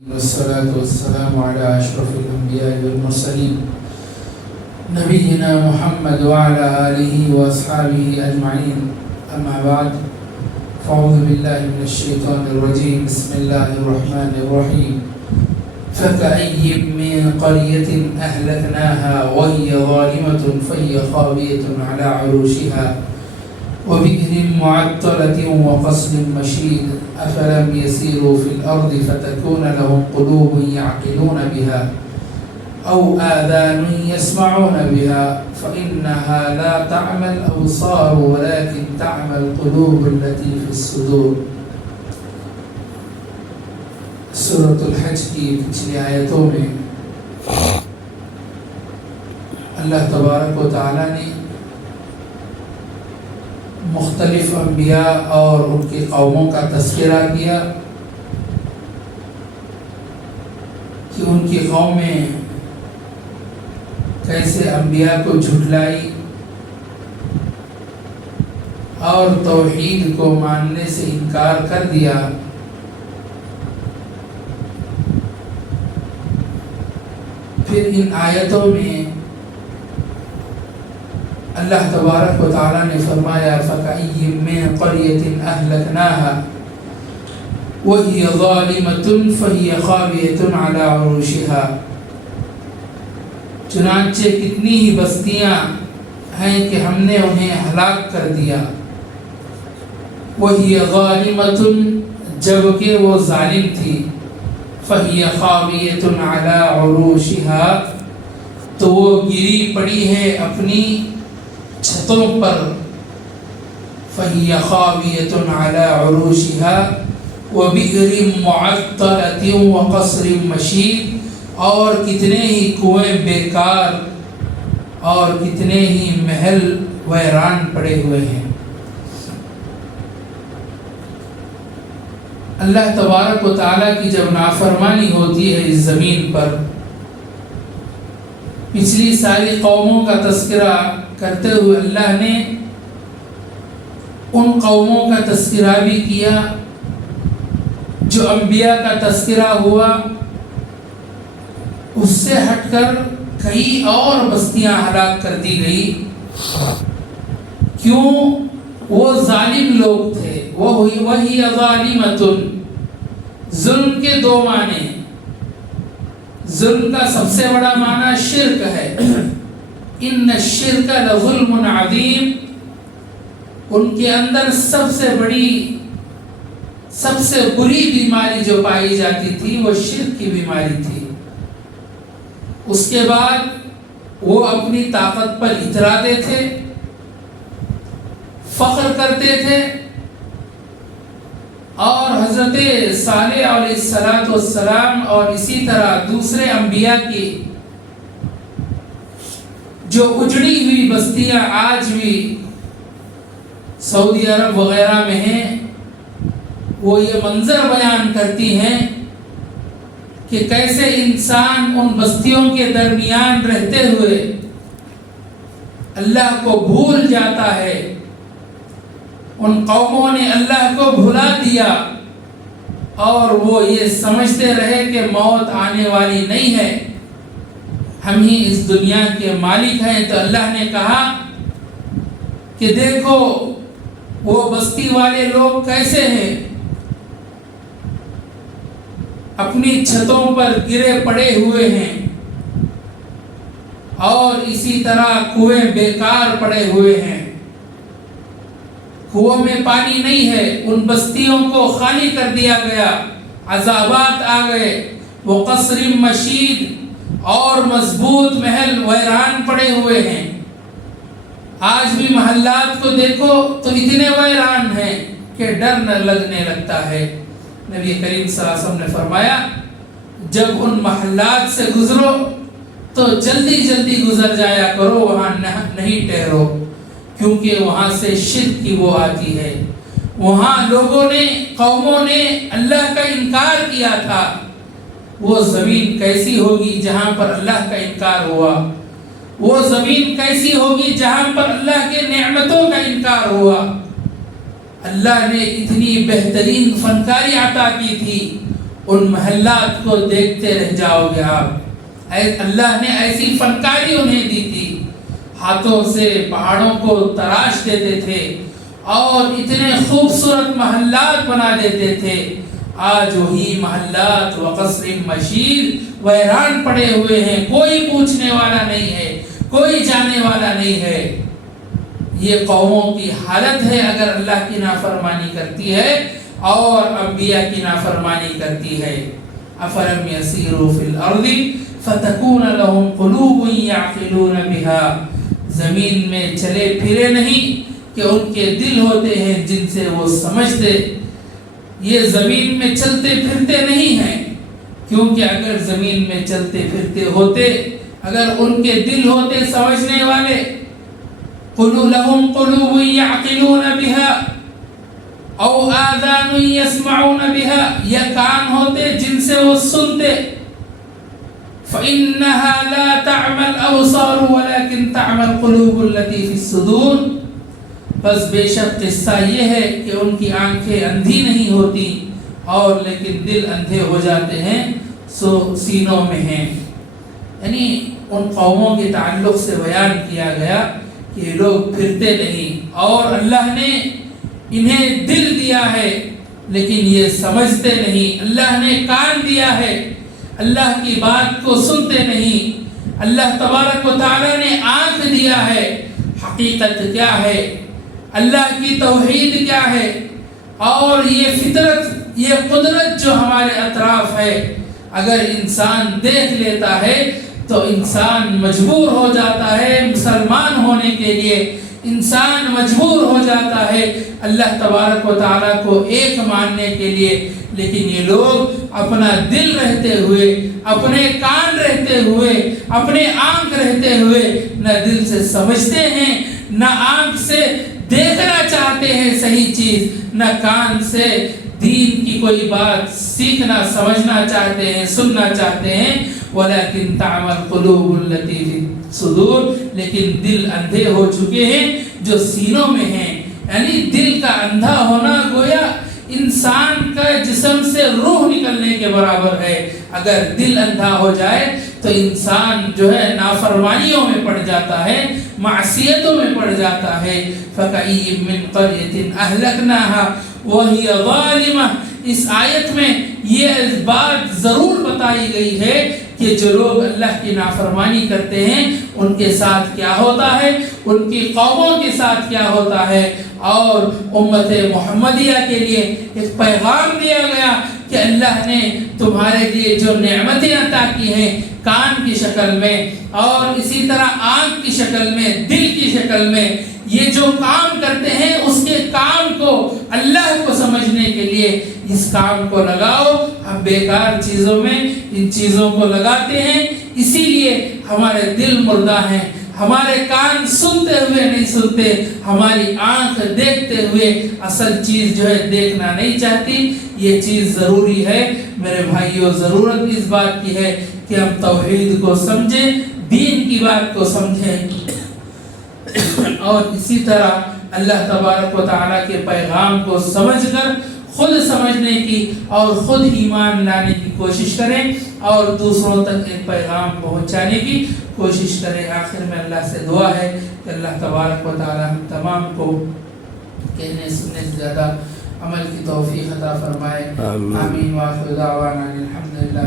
والصلاة والسلام على أشرف الأنبياء والمرسلين نبينا محمد وعلى آله وأصحابه أجمعين. أما بعد، فأعوذ بالله من الشيطان الرجيم. بسم الله الرحمن الرحيم. فكأي من قرية أهلكناها وهي ظالمة فهي خاوية على عروشها وبئر معطلة وقصر مشيد أفلم يسيروا في الأرض فتكون لهم قلوب يعقلون بها أو آذان يسمعون بها فإنها لا تعمى الأبصار ولكن تعمى القلوب التي في الصدور. سورۃ الحج کی پچھلی آیتوں میں اللہ تبارک و تعالی نے مختلف انبیاء اور ان کی قوموں کا تذکرہ کیا کہ ان کی قومیں کیسے انبیاء کو جھٹلائی اور توحید کو ماننے سے انکار کر دیا. پھر ان آیتوں میں اللہ تبارک و تعالی نے فرمایا فَكَأَيٍّ مِّن قَرْيَةٍ أَهْلَكْنَاهَا وَهِيَ ظَالِمَةٌ فَهِيَ خَاوِيَةٌ عَلَى عُرُوشِهَا. چنانچہ کتنی ہی بستیاں ہیں کہ ہم نے انہیں ہلاک کر دیا. وَهِيَ ظَالِمَةٌ جبکہ وہ ظالم تھی. فَهِيَ خَاوِيَةٌ عَلَى عُرُوشِهَا تو وہ گری پڑی ہے اپنی چھتوں پر. فَهِيَ خَاوِيَةٌ عَلَى عُرُوشِهَا وَبِئْرٍ مُعَطَّلَةٍ وَقَصْرٍ مَشِيدٍ اور کتنے ہی کنویں بیکار اور کتنے ہی محل ویران پڑے ہوئے ہیں. اللہ تبارک و تعالیٰ کی جب نافرمانی ہوتی ہے اس زمین پر، پچھلی ساری قوموں کا تذکرہ کرتے ہوئے اللہ نے ان قوموں کا تذکرہ بھی کیا جو انبیاء کا تذکرہ ہوا. اس سے ہٹ کر کئی اور بستیاں ہلاک کر دی گئی. کیوں؟ وہ ظالم لوگ تھے. وہی ظالمۃ، ظلم کے دو معنی. ظلم کا سب سے بڑا معنی شرک ہے. ان الشرک لظلم عظیم. ان کے اندر سب سے بڑی سب سے بری بیماری جو پائی جاتی تھی وہ شرک کی بیماری تھی. اس کے بعد وہ اپنی طاقت پر اتراتے تھے، فخر کرتے تھے، اور حضرت صالح علیہ السلام اور اسی طرح دوسرے انبیاء کی جو اجڑی ہوئی بستیاں آج بھی سعودی عرب وغیرہ میں ہیں، وہ یہ منظر بیان کرتی ہیں کہ کیسے انسان ان بستیوں کے درمیان رہتے ہوئے اللہ کو بھول جاتا ہے. ان قوموں نے اللہ کو بھلا دیا اور وہ یہ سمجھتے رہے کہ موت آنے والی نہیں ہے، ہم ہی اس دنیا کے مالک ہیں. تو اللہ نے کہا کہ دیکھو وہ بستی والے لوگ کیسے ہیں، اپنی چھتوں پر گرے پڑے ہوئے ہیں اور اسی طرح کنویں بیکار پڑے ہوئے ہیں. کنووں میں پانی نہیں ہے. ان بستیوں کو خالی کر دیا گیا، عذابات آ گئے. وہ قصر مشید اور مضبوط محل ویران پڑے ہوئے ہیں. آج بھی محلات کو دیکھو تو اتنے ویران ہیں کہ ڈر نہ لگنے لگتا ہے. نبی کریم صلی اللہ علیہ وسلم نے فرمایا جب ان محلات سے گزرو تو جلدی جلدی گزر جایا کرو، وہاں نہیں ٹھہرو، کیونکہ وہاں سے شرک کی وہ آتی ہے. وہاں لوگوں نے، قوموں نے اللہ کا انکار کیا تھا. وہ زمین کیسی ہوگی جہاں پر اللہ کا انکار ہوا؟ وہ زمین کیسی ہوگی جہاں پر اللہ کے نعمتوں کا انکار ہوا؟ اللہ نے اتنی بہترین فنکاری عطا کی تھی، ان محلات کو دیکھتے رہ جاؤ گے آپ۔ اللہ نے ایسی فنکاری انہیں دی تھی، ہاتھوں سے پہاڑوں کو تراش دیتے تھے اور اتنے خوبصورت محلات بنا دیتے تھے۔ آج وہی محلات وقصر مشید ویران پڑے ہوئے ہیں، کوئی پوچھنے والا نہیں ہے، کوئی جانے والا نہیں ہے۔ یہ قوموں کی حالت ہے اگر اللہ کی نافرمانی کرتی ہے اور انبیاء کی نافرمانی کرتی ہے۔ افلم یسیروا فی الارض فتکون لهم قلوب یعقلون بها، زمین میں چلے پھرے نہیں کہ ان کے دل ہوتے ہیں جن سے وہ سمجھتے۔ یہ زمین میں چلتے پھرتے نہیں ہیں، کیونکہ اگر زمین میں چلتے پھرتے ہوتے، اگر ان کے دل ہوتے سمجھنے والے، لهم قلوب يعقلون بها او آذان يسمعون بها، یا کان ہوتے جن سے وہ سنتے، فإنها لا تعمى الأبصار ولكن تعمى القلوب التي في الصدور، بس بے شک قصہ یہ ہے کہ ان کی آنکھیں اندھی نہیں ہوتی اور لیکن دل اندھے ہو جاتے ہیں، سو سینوں میں ہیں۔ یعنی ان قوموں کے تعلق سے بیان کیا گیا کہ یہ لوگ پھرتے نہیں، اور اللہ نے انہیں دل دیا ہے لیکن یہ سمجھتے نہیں۔ اللہ نے کان دیا ہے، اللہ کی بات کو سنتے نہیں۔ اللہ تبارک و تعالی نے آنکھ دیا ہے، حقیقت کیا ہے، اللہ کی توحید کیا ہے، اور یہ فطرت، یہ قدرت جو ہمارے اطراف ہے، اگر انسان دیکھ لیتا ہے تو انسان مجبور ہو جاتا ہے مسلمان ہونے کے لیے، انسان مجبور ہو جاتا ہے اللہ تبارک و تعالیٰ کو ایک ماننے کے لیے۔ لیکن یہ لوگ اپنا دل رہتے ہوئے، اپنے کان رہتے ہوئے، اپنے آنکھ رہتے ہوئے نہ دل سے سمجھتے ہیں، نہ آنکھ سے دیکھنا چاہتے ہیں صحیح چیز، نہ کان سے دین کی کوئی بات سیکھنا سمجھنا چاہتے ہیں، سننا چاہتے ہیں۔ ولیکن تعمى القلوب التي في الصدور، لیکن دل اندھے ہو چکے ہیں جو سینوں میں ہیں۔ یعنی دل کا اندھا ہونا گویا انسان کا جسم سے روح نکلنے کے برابر ہے۔ اگر دل اندھا ہو جائے تو انسان جو ہے نافرمانیوں میں پڑ جاتا ہے، معصیتوں میں پڑ جاتا ہے۔ فَكَأَيٍّ مِّن قَرْيَةٍ أَهْلَكْنَاهَا وَهِيَ ظَالِمَةٌ، اس آیت میں یہ بات ضرور بتائی گئی ہے کہ جو لوگ اللہ کی نافرمانی کرتے ہیں ان کے ساتھ کیا ہوتا ہے، ان کی قوموں کے ساتھ کیا ہوتا ہے۔ اور امت محمدیہ کے لیے ایک پیغام دیا گیا کہ اللہ نے تمہارے لیے جو نعمتیں عطا کی ہیں کان کی شکل میں اور اسی طرح آنکھ کی شکل میں، دل کی شکل میں، یہ جو کام کرتے ہیں اس کے کام کو اللہ کو سمجھنے کے لیے اس کام کو لگاؤ۔ ہم بیکار چیزوں میں ان چیزوں کو لگاتے ہیں، اسی لیے ہمارے دل مردہ ہیں، ہمارے کان سنتے ہوئے نہیں سنتے، ہماری آنکھ دیکھتے ہوئے اصل چیز جو ہے دیکھنا نہیں چاہتی۔ یہ چیز ضروری ہے میرے بھائیوں، ضرورت اس بات کی ہے کہ ہم توحید کو سمجھیں، دین کی بات کو سمجھیں، اور اسی طرح اللہ تبارک و تعالیٰ کے پیغام کو سمجھ کر خود سمجھنے کی اور خود ایمان لانے کی کوشش کریں اور دوسروں تک ایک پیغام پہنچانے کی کوشش کریں۔ آخر میں اللہ سے دعا ہے کہ اللہ تبارک و تعالیٰ ہم تمام کو کہنے سننے سے زیادہ عمل کی توفیق عطا فرمائے۔ آمین۔ وآخر دعوانا الحمدللہ۔